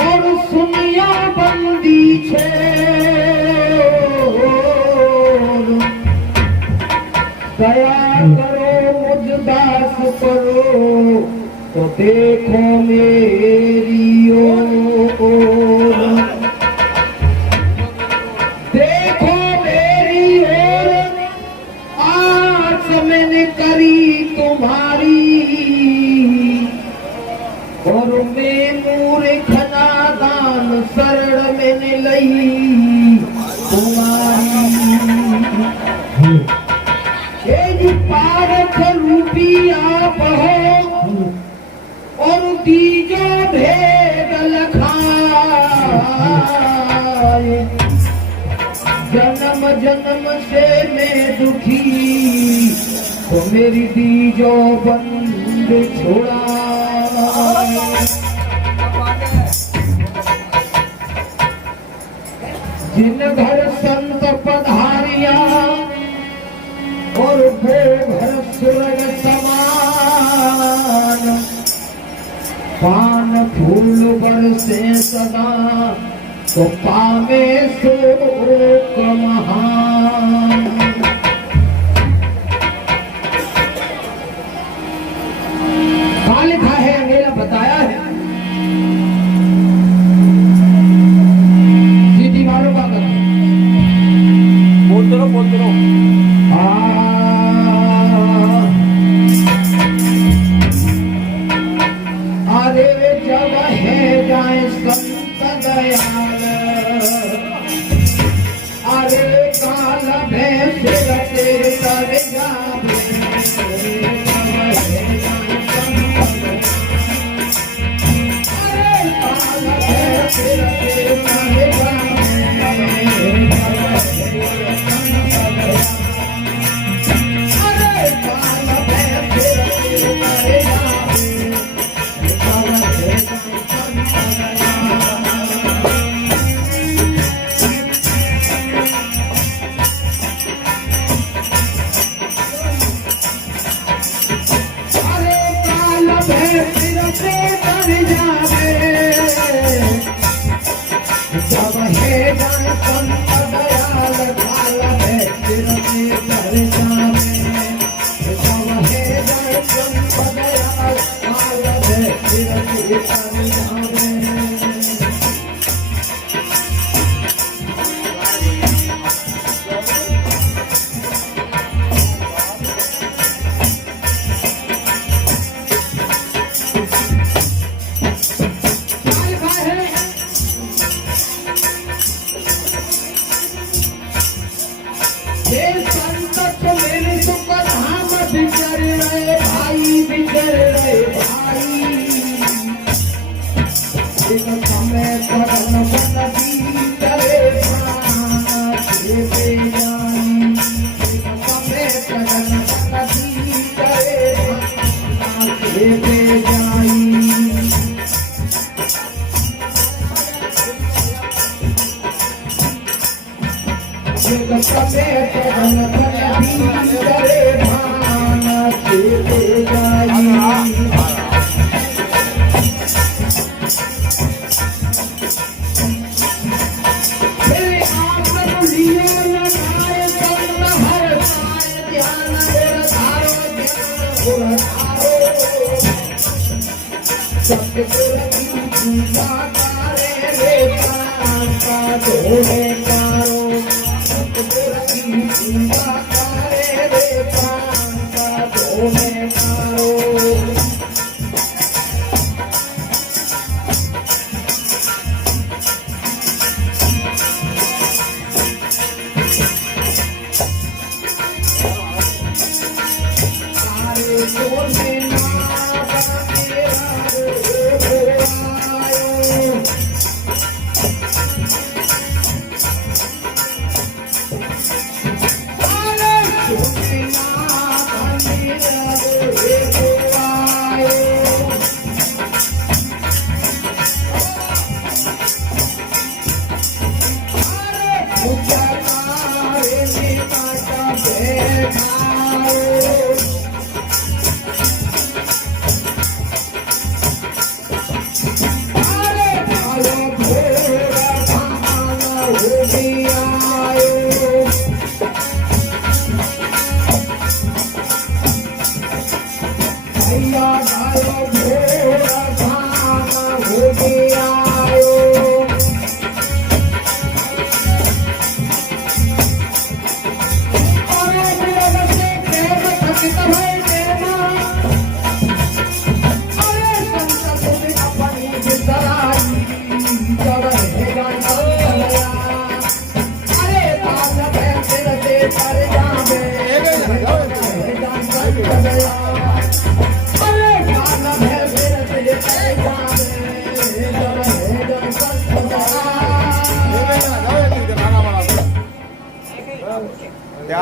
और सुनिया बंदी छे दया करो मुझ दास करो तो देखो मेरी ओर देखो मेरी ओर आज मैंने करी तुम्हारी और मैं मूर्ख नादान शरण मैंने लई तुम्हारी पारख रूपी आप हो और दीजो भेद लखाए जन्म जन्म से मैं दुखी तो मेरी दीजो बंद छोड़ा जिन घर संत पधारिया और वो घर स्वर्ग समान पान फूल बरसे सदा तो पावे शोक महान कहाँ लिखा है अंगेला बताया है सीधी मारो का बोलते रहो अरे जब है जाए संत दयाल अरे काल भैंस रते तर जावे अरे काल भैंस रते तर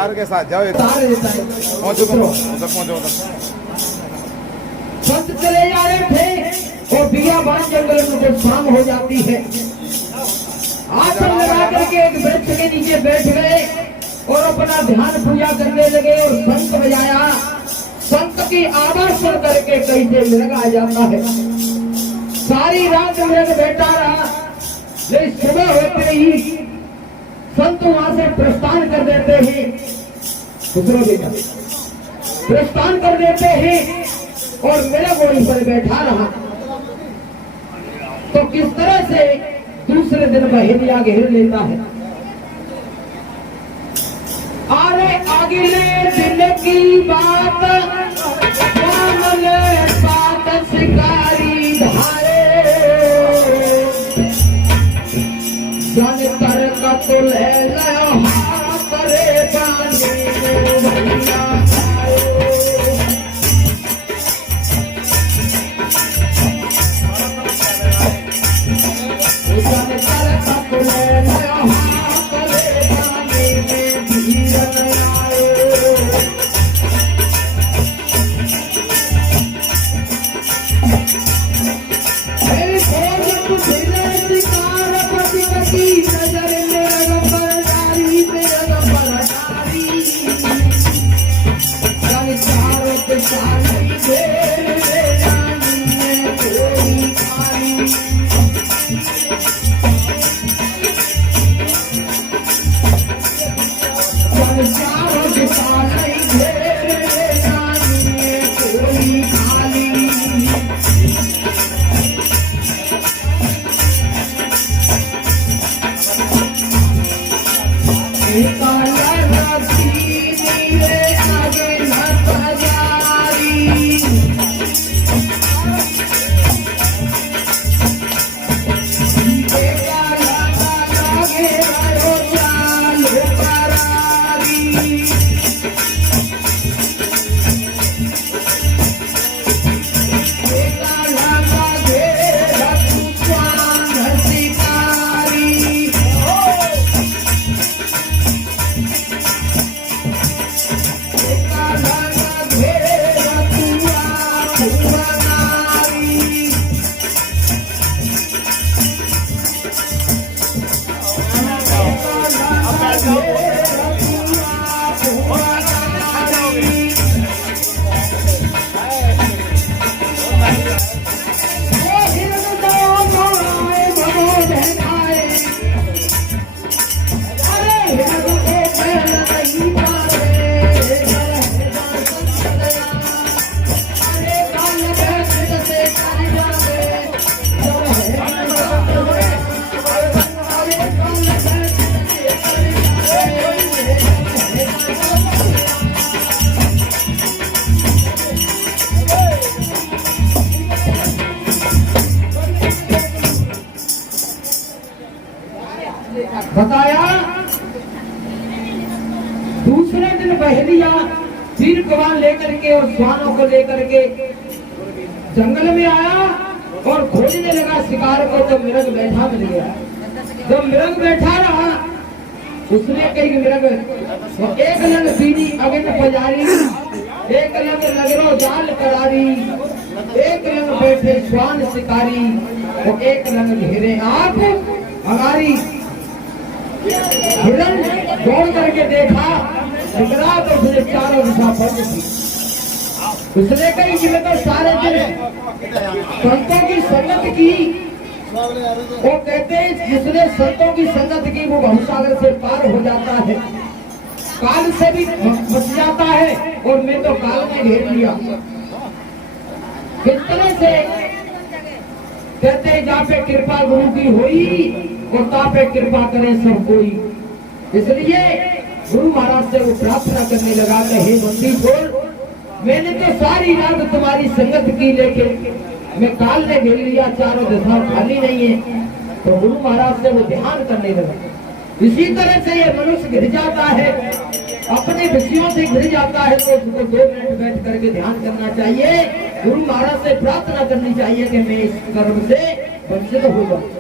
प्यार के साथ जाओ, बता देता है। पहुंचो तुम, उधर पहुंचो उधर। संत चले जा रहे थे और बियाबान जंगल में जब शाम हो जाती है, आसन लगा करके एक वृक्ष के नीचे बैठ गए और अपना ध्यान पूजा करने लगे और शंख बजाया। संत की आवाज सुन करके कैसे मृग आ जाता है। सारी रात मृग बैठा रहा, लेकिन सुबह होते ही संत वहां से प्रस्थान कर देते हैं। दूसरा बेटा प्रस्थान कर देते हैं और मेरा गोली पर बैठा रहा। तो किस तरह से दूसरे दिन बहेलिया घेर लेता है। अरे अगले दिन की बात मामले बात शिकारी धारे, जन कर कतुल करे पानी में भैया बताया। दूसरे दिन बहेलिया तीर कमान लेकर के और श्वानों को लेकर के जंगल में आया और खोजने लगा शिकार को। तो मृग बैठा मिल गया। जब मृग बैठा रहा, उसने कई मृग एक लंग बीड़ी अगन पजारी, एक लंग लगरो जाल करारी, एक लंग बैठे श्वान शिकारी और एक लंग घेरे आप हमारी। हिरण दौड़ करके देखा, निकला तो उसने चारों दिशा बंद थी। उसने कही कि मैं तो सारे दिन संतों की संगत की। वो कहते हैं जिसने संतों की संगत की वो भवसागर से पार हो जाता है, काल से भी बच जाता है। और मैं तो काल में घेर लिया। किस तरह से कहते हैं जहाँ पे कृपा गुरु की हुई और तहाँ पे कृपा करे सब कोई। इसलिए गुरु महाराज से वो प्रार्थना करने लगा कि हे बंदी बोल, मैंने तो सारी रात तुम्हारी संगत की, लेकिन मैं काल ने घेर लिया, चारों दिशा खाली नहीं है। तो गुरु महाराज से वो ध्यान करने लगा। इसी तरह से ये मनुष्य घिर जाता है, अपने विषयों से घिर जाता है, तो उसको 2 मिनट बैठ करके ध्यान करना चाहिए। गुरु महाराज से प्रार्थना करनी चाहिए कि मैं इस कर्म से वंचित हो जाऊं।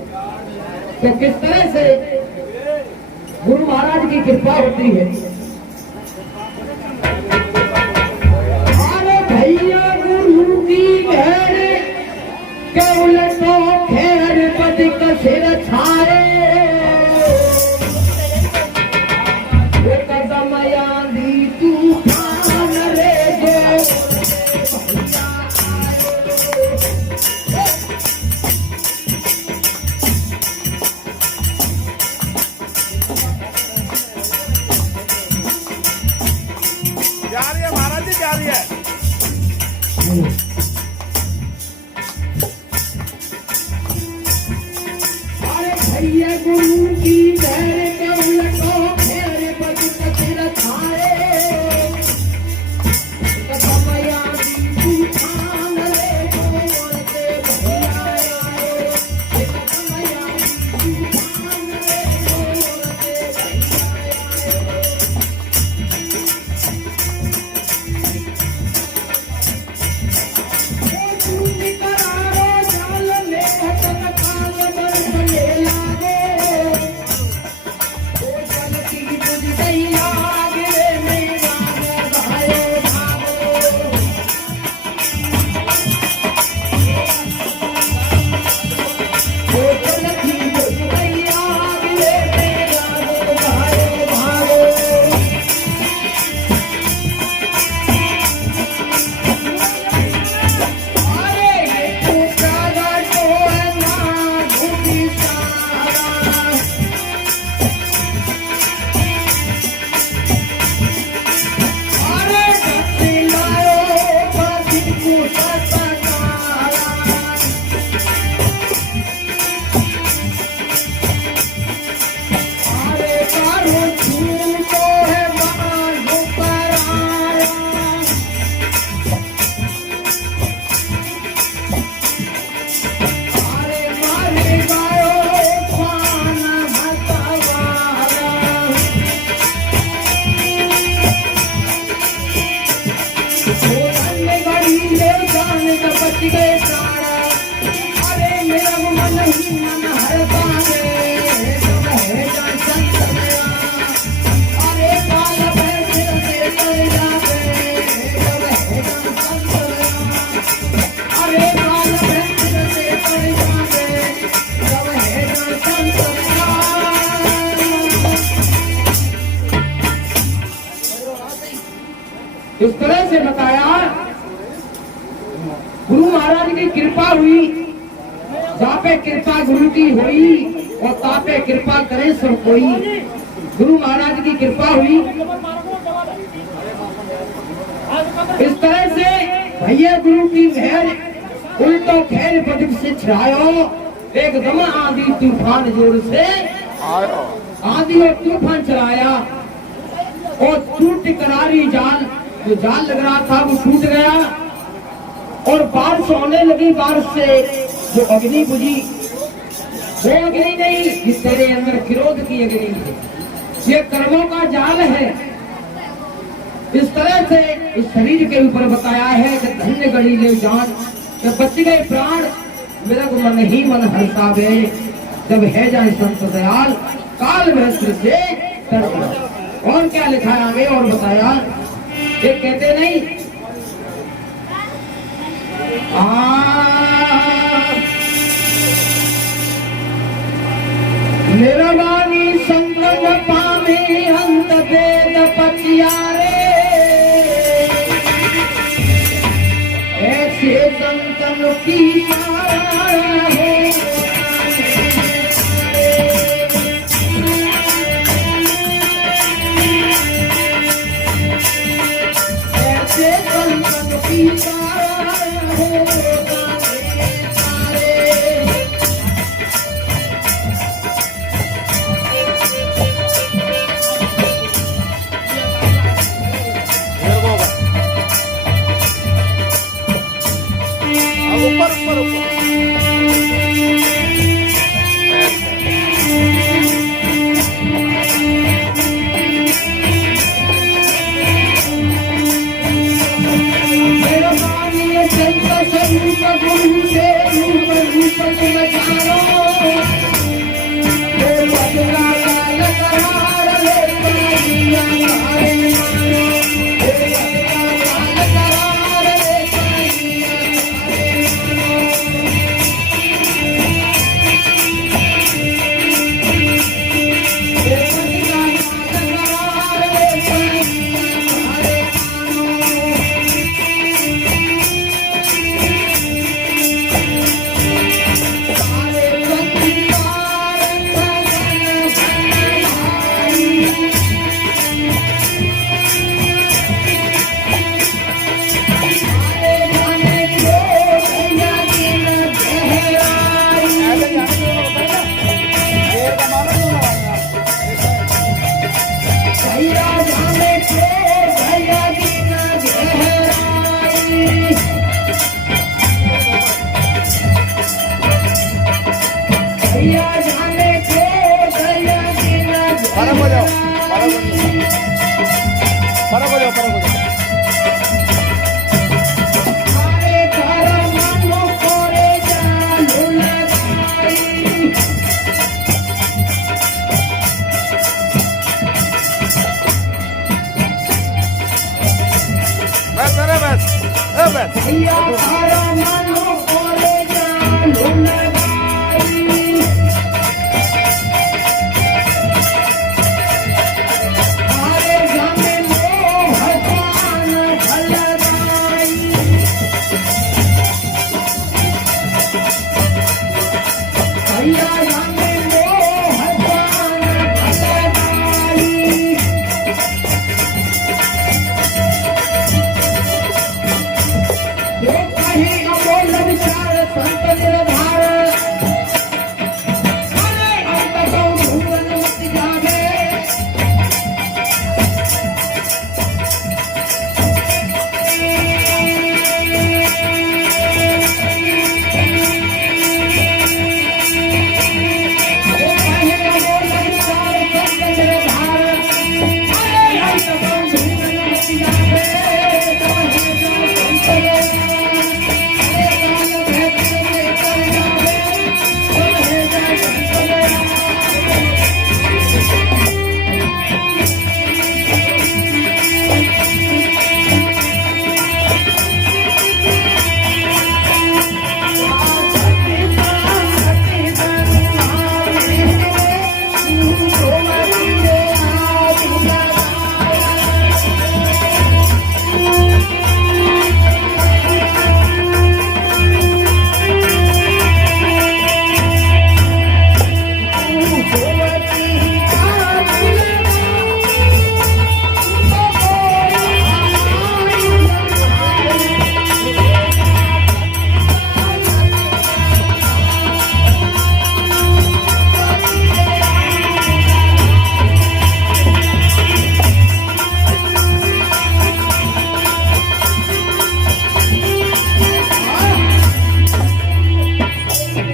तो किस तरह से गुरु महाराज की कृपा होती है। के उलटो खैर पति का सिर छाए वो कदम आंधी तूफान रे जो जा रही है महाराज जी, जा रही है। अरे भैया गुरु की जय के उलटो खैर पति का सिर छाए कदम आंधी तूफान रे जो उड़ते भैया आए कदम आंधी तूफान रे जो उड़ते भैया आए इस तरह से बताया गुरु महाराज की कृपा हुई, जापे कृपा गुरु की हुई और तापे कृपा करे सब कोई। गुरु महाराज की कृपा हुई। इस तरह से भैया गुरु की मेहर उल्टो खैर बदक से छायो एकदम आंधी तूफान जोर से आयो। आंधी और तूफान चलाया और टूट करारी जाल, जो जाल लग रहा था वो टूट गया और बारिश होने लगी। बारिश से जो अग्नि बुझी वो अग्नि नहीं, ये तेरे अंदर क्रोध की अग्नि है, ये कर्मों का जाल है। इस तरह से इस शरीर के ऊपर बताया है कि धन्य गड़ी ले जान, जब बच गए प्राण मेरा को मन ही मन हर्षावे, जब है जाए संत दयाल काल भ्रष्ट से तर जाए। और क्या लिखा है आगे और बताया, ये कहते नहीं निरवानी संगम पावे अंत वेद पतियारे, ऐसे संतन की माया हो। ऐसे संतन की माया हो। ऊपर ऊपर ऊपर फर्क हो जाओ, फर्क हो जाओ, फर्क हो जाओ, फर्क हो जाओ। अरे तारा मानो कोरे जालू लगाई बस अरे बस, बस। भैया तारा मानो कोरे जालू लगाई अरे जाने मोह पान भलराई भैया जाने मोह पान भलराई जो कहे अमोल विचार संत निर्धार अरे अंत को भूवन मत जावे जो कहे अमोल विचार संत निर्धार अरे अंत को भूवन मत जावे कहे जो संत निर्धार अरे काल भैरव में कर जावे कहे जो संत निर्धार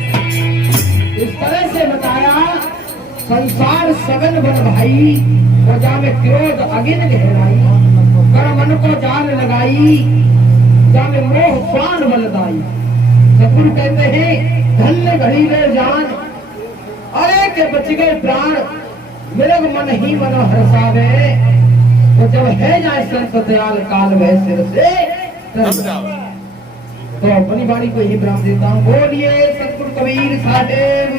इस तरह से बताया संसार सगन बन भाई और जामे क्रोध अगिन गहराई कर मन को जान लगाई जामे मोह पान बलदाई सतगुरु कहते हैं धन्य घड़ी ले जान अरे के बच गए प्राण मेरे मन ही मन हर्षावे तो जब है जाए संत दयाल काल वह सिर से अब जाओ। तो अपनी वाणी को ही विराम देता हूँ बोलिए सतगुरु कबीर साहेब